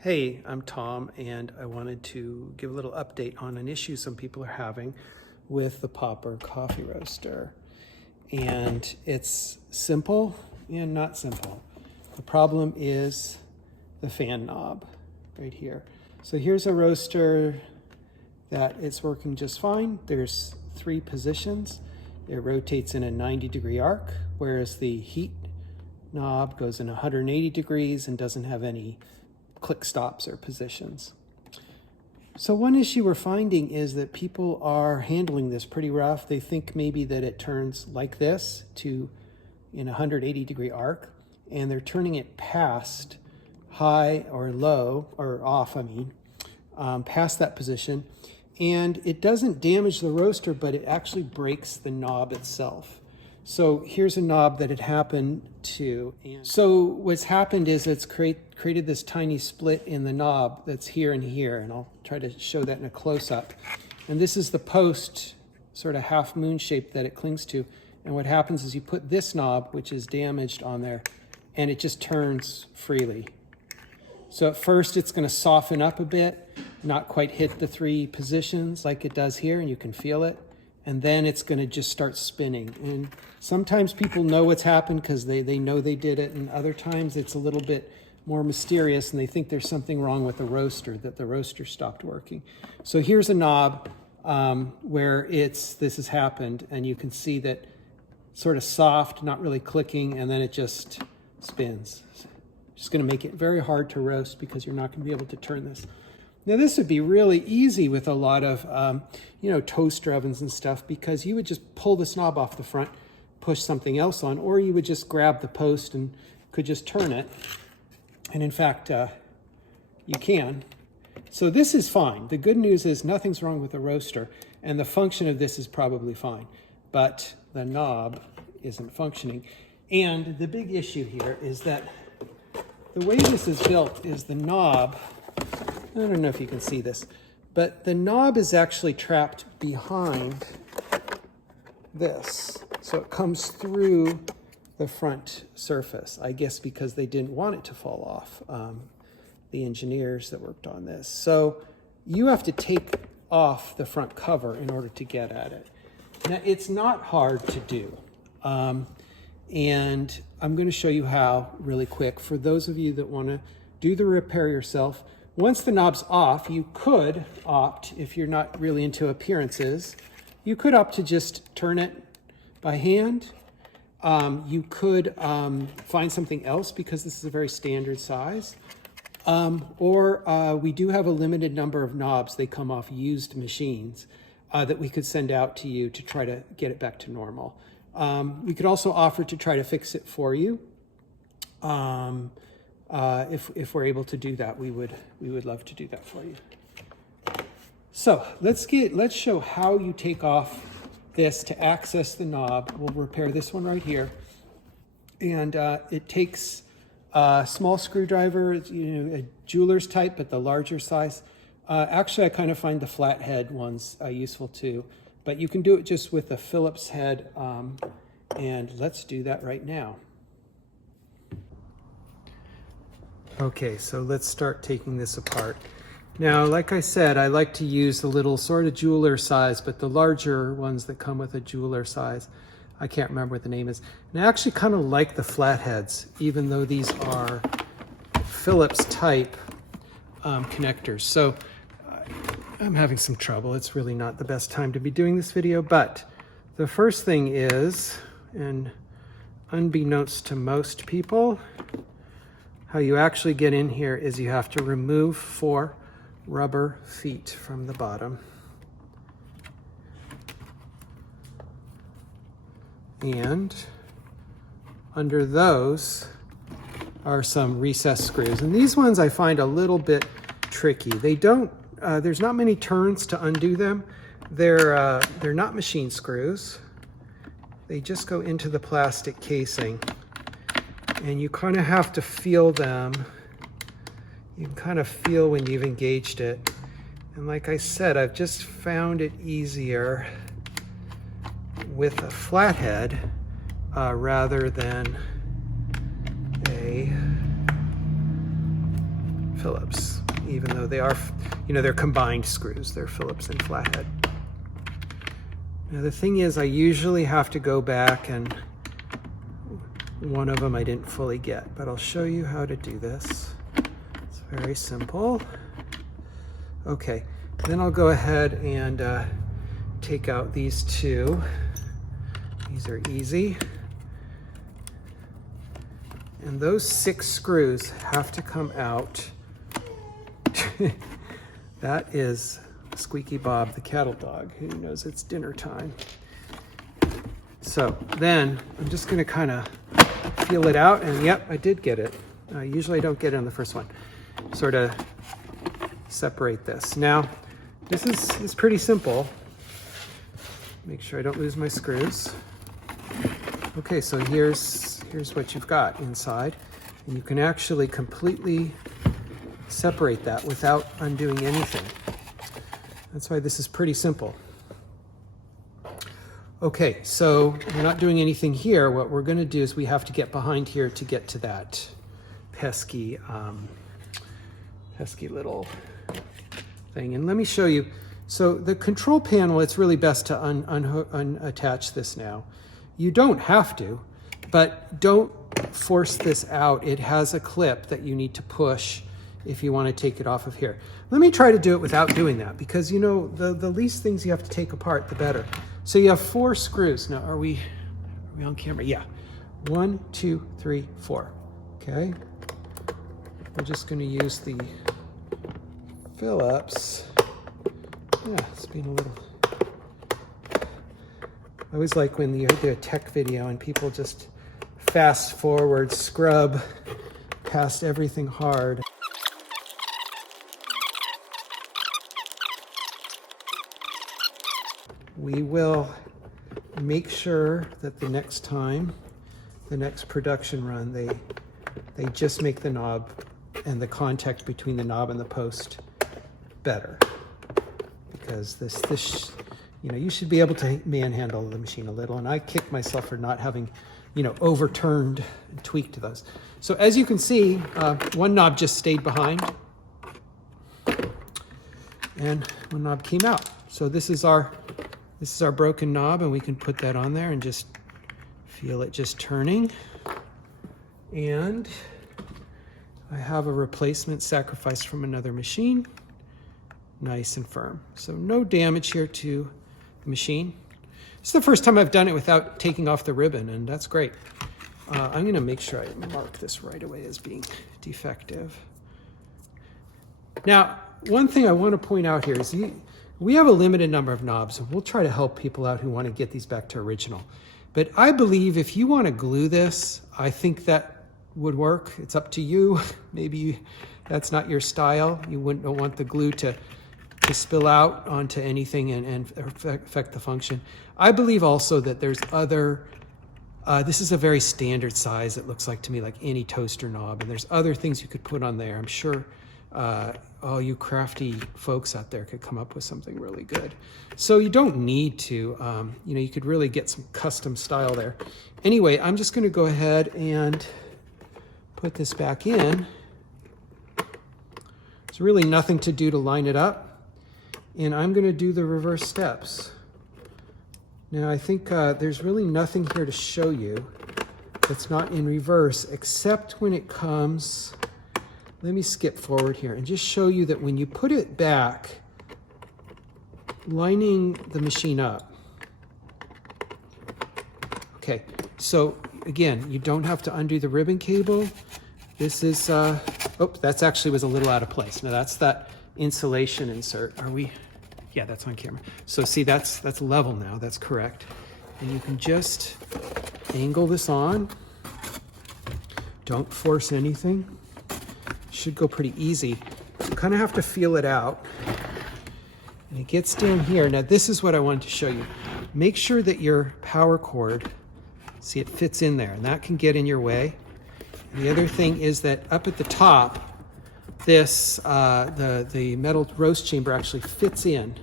Hey, I'm Tom, and I wanted to give a little update on an issue some people are having with the Popper coffee roaster. And it's simple and not simple. The problem is the fan knob right here. So here's a roaster that it's working just fine. There's 3 positions. It rotates in a 90-degree arc, whereas the heat knob goes in 180 degrees and doesn't have any click stops or positions. So one issue we're finding is that people are handling this pretty rough. They think maybe that it turns like this in a 180 degree arc, and they're turning it past high or low, or off, past that position. And it doesn't damage the roaster, but it actually breaks the knob itself. So here's a knob that it happened to. And so what's happened is it's created this tiny split in the knob that's here and here, and I'll try to show that in a close-up. And this is the post, sort of half moon shape that it clings to. And what happens is you put this knob, which is damaged, on there, and it just turns freely. So at first it's going to soften up a bit, not quite hit the 3 positions like it does here, and you can feel it. And then it's going to just start spinning. And sometimes people know what's happened because they know they did it, and other times it's a little bit more mysterious and they think there's something wrong with the roaster, that the roaster stopped working. So here's a knob where this has happened, and you can see that sort of soft, not really clicking, and then it just spins. Just going to make it very hard to roast because you're not going to be able to turn this. Now this would be really easy with a lot of, toaster ovens and stuff, because you would just pull this knob off the front, push something else on, or you would just grab the post and could just turn it. And in fact, you can. So this is fine. The good news is nothing's wrong with the roaster, and the function of this is probably fine, but the knob isn't functioning. And the big issue here is that the way this is built is the knob, I don't know if you can see this, but the knob is actually trapped behind this. So it comes through the front surface, I guess because they didn't want it to fall off, the engineers that worked on this. So you have to take off the front cover in order to get at it. Now, it's not hard to do. And I'm going to show you how really quick. For those of you that want to do the repair yourself, once the knob's off, you could opt, if you're not really into appearances, you could opt to just turn it by hand. You could find something else, because this is a very standard size. Or we do have a limited number of knobs. They come off used machines that we could send out to you to try to get it back to normal. We could also offer to try to fix it for you. If we're able to do that, we would love to do that for you. So let's show how you take off this to access the knob. We'll repair this one right here, and it takes a small screwdriver, a jeweler's type, but the larger size. Actually, I kind of find the flathead ones useful too, but you can do it just with a Phillips head, and let's do that right now. Okay, so let's start taking this apart. Now, like I said, I like to use the little sort of jeweler size, but the larger ones that come with a jeweler size, I can't remember what the name is. And I actually kind of like the flatheads, even though these are Phillips type connectors. So I'm having some trouble. It's really not the best time to be doing this video, but the first thing is, and unbeknownst to most people, how you actually get in here is you have to remove 4 rubber feet from the bottom. And under those are some recessed screws. And these ones I find a little bit tricky. They don't, there's not many turns to undo them. They're not machine screws. They just go into the plastic casing. And you kind of have to feel them. You can kind of feel when you've engaged it. And like I said, I've just found it easier with a flathead rather than a Phillips, even though they are, they're combined screws. They're Phillips and flathead. Now the thing is, I usually have to go back, and one of them I didn't fully get, but I'll show you how to do this. It's very simple. Okay, then I'll go ahead and take out these two. These are easy. And those 6 screws have to come out. That is Squeaky Bob the cattle dog, who knows it's dinner time. So then I'm just going to kind of feel it out, and yep, I did get it. Usually I don't get it on the first one. Sort of separate this. Now, this is pretty simple. Make sure I don't lose my screws. Okay, so here's what you've got inside, and you can actually completely separate that without undoing anything. That's why this is pretty simple. Okay, so we're not doing anything here. What we're going to do is we have to get behind here to get to that pesky little thing. And let me show you. So the control panel, it's really best to unattach this now. You don't have to, but don't force this out. It has a clip that you need to push if you want to take it off of here. Let me try to do it without doing that, because the least things you have to take apart, the better. So you have 4 screws. Now, are we on camera? Yeah. 1, 2, 3, 4. Okay. We're just going to use the Phillips. Yeah, it's been a little... I always like when you do a tech video and people just fast forward, scrub past everything hard. We will make sure that the next time, the next production run, they just make the knob and the contact between the knob and the post better. Because this you should be able to manhandle the machine a little, and I kick myself for not having, overturned and tweaked those. So as you can see, one knob just stayed behind, and one knob came out. So this is our broken knob, and we can put that on there and just feel it just turning. And I have a replacement sacrificed from another machine, nice and firm. So no damage here to the machine. It's the first time I've done it without taking off the ribbon, and that's great. I'm going to make sure I mark this right away as being defective. Now, one thing I want to point out here is we have a limited number of knobs, and we'll try to help people out who want to get these back to original. But I believe if you want to glue this, I think that would work. It's up to you. Maybe that's not your style. You don't want the glue to spill out onto anything and affect the function. I believe also that there's other, this is a very standard size, it looks like to me, like any toaster knob, and there's other things you could put on there. I'm sure all you crafty folks out there could come up with something really good. So you don't need to, you could really get some custom style there. Anyway, I'm just gonna go ahead and put this back in. There's really nothing to do to line it up. And I'm going to do the reverse steps. Now I think there's really nothing here to show you that's not in reverse, except when it comes, let me skip forward here and just show you that when you put it back, lining the machine up. Okay, so again, you don't have to undo the ribbon cable. This is, that's actually was a little out of place. Now that's that insulation insert. Are we? Yeah, that's on camera. So see, that's level now, that's correct. And you can just angle this on. Don't force anything. Should go pretty easy. You kind of have to feel it out. And it gets down here. Now this is what I wanted to show you. Make sure that your power cord, see, it fits in there, and that can get in your way. And the other thing is that up at the top, this, the metal roast chamber actually fits in.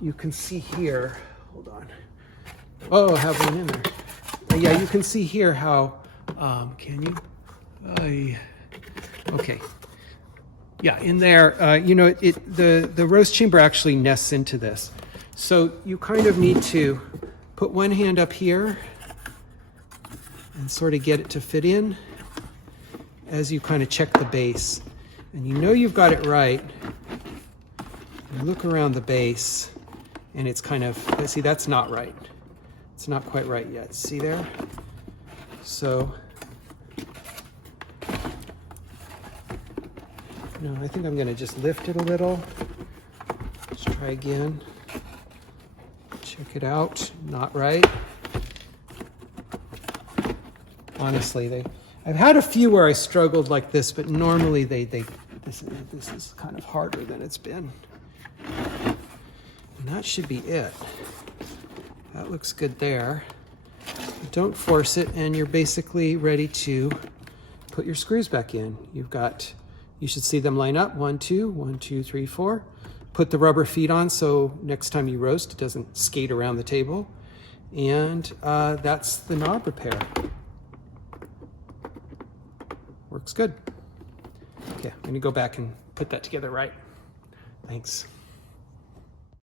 You can see here, hold on. Oh, I have one in there. Yeah, you can see here how, can you? Okay. Yeah, in there, you know, the roast chamber actually nests into this. So you kind of need to put one hand up here and sort of get it to fit in as you kind of check the base. And you know you've got it right. You look around the base and it's kind of, see, that's not right. It's not quite right yet. See there? So, no, I think I'm going to just lift it a little. Let's try again. Check it out. Not right. Honestly, I've had a few where I struggled like this, but normally this is kind of harder than it's been. And that should be it. That looks good there. Don't force it, and you're basically ready to put your screws back in. You should see them line up. 1, 2, 1, 2, 3, 4. Put the rubber feet on so next time you roast, it doesn't skate around the table. And that's the knob repair. Works good. Okay, I'm gonna go back and put that together right. Thanks.